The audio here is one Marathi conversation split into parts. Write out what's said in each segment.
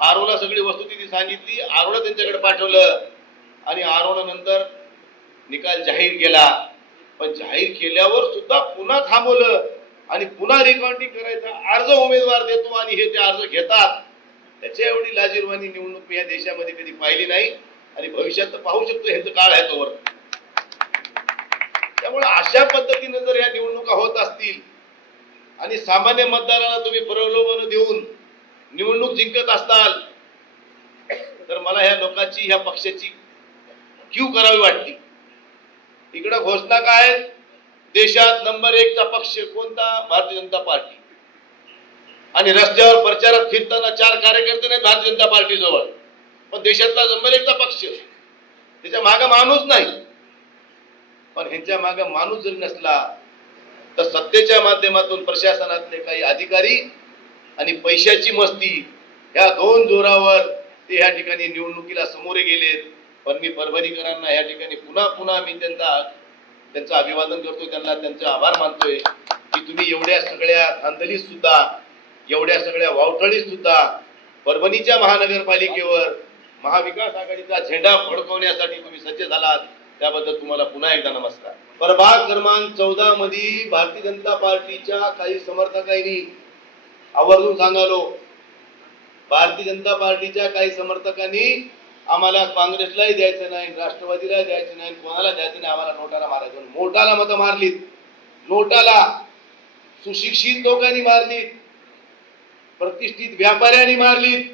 आरोला सगळी वस्तुस्थिती सांगितली, आरोला त्यांच्याकडे पाठवलं आणि आरोला नंतर निकाल जाहीर केला. पण जाहीर केल्यावर सुद्धा पुन्हा थांबवलं आणि पुन्हा रिकाउंटिंग करायचा अर्ज उमेदवार देतो आणि हे ते अर्ज घेतात. त्याच्या एवढी लाजिरवाणी निवडणूक या देशामध्ये कधी पाहिली नाही आणि भविष्यात तर पाहू शकतो, ह्यांचं काळ आहे तोवर. त्यामुळे अशा पद्धतीने जर या निवडणुका होत असतील आणि सामान्य मतदाराला तुम्ही प्रलोभन देऊन निवडणूक जिंकत असताल तर मला ह्या लोकांची ह्या पक्षाची क्यू करावी वाटते. इकडे घोषणा काय, देशात नंबर 1 चा पक्ष कोणता? भारतीय जनता पार्टी. आणि रस्त्यावर प्रचारात फिरताना 4 कार्यकर्ते नाही भारतीय जनता पार्टी जवळ, पण देशातला नंबर 1 चा पक्ष, त्याच्या मागे माणूस नाही. पण ह्यांच्या मागे माणूस जरी नसला तर सत्तेच्या माध्यमातून प्रशासनातले काही अधिकारी आणि पैशाची मस्ती ह्या दोन जोरावर ते ह्या ठिकाणी निवडणुकीला समोरे गेलेत. पण मी परभणीकरांना या ठिकाणी पुन्हा मी त्यांचं अभिवादन करतो, त्यांचे आभार मानतोय की तुम्ही एवढ्या सगळ्या धांदलीत सुद्धा, एवढ्या सगळ्या वावटळीत सुद्धा परभणीच्या महानगरपालिकेवर महाविकास आघाडीचा झेंडा फडकवण्यासाठी तुम्ही सज्ज झालात. त्याबद्दल तुम्हाला पुन्हा एकदा नमस्कार. प्रभाग क्रमांक 14 मध्ये भारतीय जनता पार्टीच्या काही समर्थकांनी आवर्जून सांगालो, भारतीय जनता पार्टीच्या काही समर्थकांनी आम्हाला काँग्रेसलाही द्यायचं नाही, राष्ट्रवादीला द्यायचं नाही, कोणाला द्यायचं नाही, आम्हाला नोटाला मारायचं. नोटाला मतं मारलीत, नोटाला सुशिक्षित लोकांनी मारलीत, प्रतिष्ठित व्यापाऱ्यांनी मारलीत.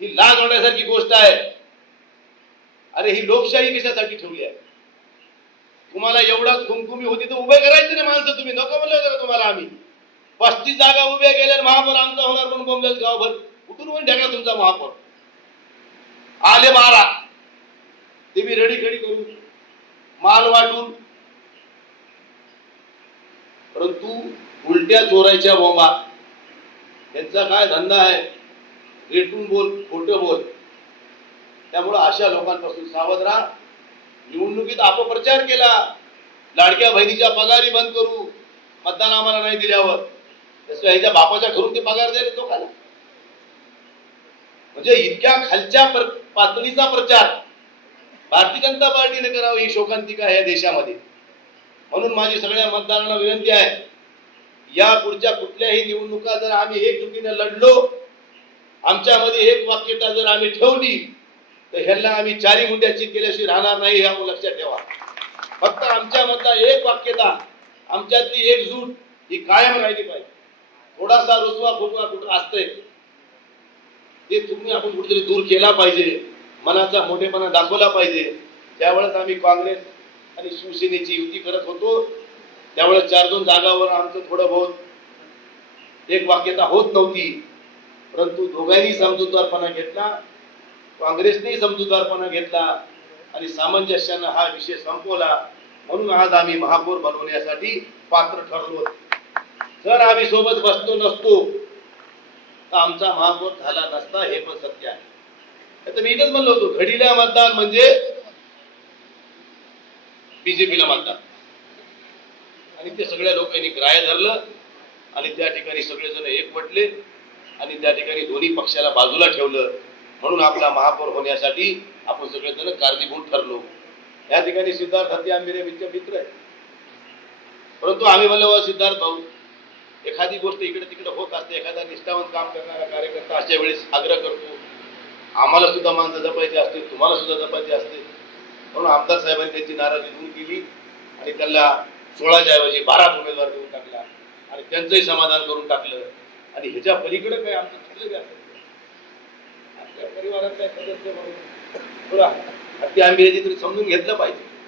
ही लाज होण्यासारखी गोष्ट आहे. अरे ही लोकशाही कशासाठी ठेवली आहे? तुम्हाला एवढा खुमखुमी होती तर उभे करायचे ना माणसं, तुम्ही नको म्हणलं होतं तुम्हाला आम्ही. 35 जागा उभ्या केल्या, महापौर आमचा होणार म्हणून बोंबलत गावभर उठून पण ढकला तुमचा महापौर. आले 12 ते मी रेडी खडी करू माल वाटून, परंतु उलट्या चोरायच्या बोंबा यांचा काय धंदा आहे? रेटून बोल, खोटं बोल. त्यामुळे अशा लोकांपासून सावध राहा. निवडणुकीत अपप्रचार केला, लाडक्या बहिणीच्या पगारी बंद करू, मतदान आम्हाला नाही दिल्यावर, तसं ह्याच्या बापाच्या घरून ते पगार द्यायला लोकांना. म्हणजे इतक्या खालच्या पातळीचा प्रचार भारतीय जनता पार्टीने करावा ही शोकांतिका आहे या देशामध्ये. म्हणून माझी सगळ्या मतदारांना विनंती आहे, या पुढच्या कुठल्याही निवडणुका जर आम्ही एकजुटीने लढलो, आमच्यामध्ये एक वाक्यता जर आम्ही ठेवली तर ह्याला आम्ही 4 मुंड्याची केल्याशिवाय राहणार नाही, हे आपण लक्षात ठेवा. फक्त आमच्यामधला एक वाक्यता, आमच्यातली एकजूट ही कायम राहिली पाहिजे. थोडासा रुसवा फुटवा कुठं असतंय ते तुम्ही आपण कुठेतरी दूर केला पाहिजे, मनाचा मोठेपणा दाखवला पाहिजे. ज्यावेळेस आम्ही काँग्रेस आणि शिवसेनेची युती करत होतो त्यावेळेस 4-2 जागावर आमचं थोडं बहुत एक वाक्यता होत नव्हती, परंतु दोघांनी समजूतदारपणा घेतला, काँग्रेसने समजूतदारपणा घेतला आणि सामंजस्याने हा विषय संपवला. म्हणून आज आम्ही महापौर बनवण्यासाठी पात्र ठरलो. जर आम्ही सोबत बसलो नसतो तर आमचा महापौर झाला नसता, हे पण सत्य आहे. आता मी इथंच म्हणलो होतो, घडीला मतदान म्हणजे बीजेपीला मतदान, आणि ते सगळ्या लोकांनी ग्राह्य धरलं आणि त्या ठिकाणी सगळेजण एकवटले आणि त्या ठिकाणी दोन्ही पक्षाला बाजूला ठेवलं. म्हणून आपला महापौर होण्यासाठी आपण सगळेजण कारणीभूत ठरलो. या ठिकाणी सिद्धार्थ हत्ती आंबेरे मित्र आहे, परंतु आम्ही म्हणलो सिद्धार्थ भाऊ, एखादी गोष्ट इकडे तिकडे होत असते, एखादा निष्ठावंत काम करणारा कार्यकर्ता अशा वेळेस आग्रह करतो, आम्हाला सुद्धा माणसं जपायची असते, तुम्हाला सुद्धा जपायची असते. म्हणून आमदार साहेबांनी त्यांची नाराजी दूर केली आणि त्यांना 16च्या ऐवजी 12 उमेदवार देऊन टाकला आणि त्यांचंही समाधान करून टाकलं. आणि ह्याच्या पलीकडे काय आमचं चुकलं असेल, आपल्या परिवारातल्या सदस्य म्हणून थोडा हत्ती आंबेची तरी समजून घेतलं पाहिजे.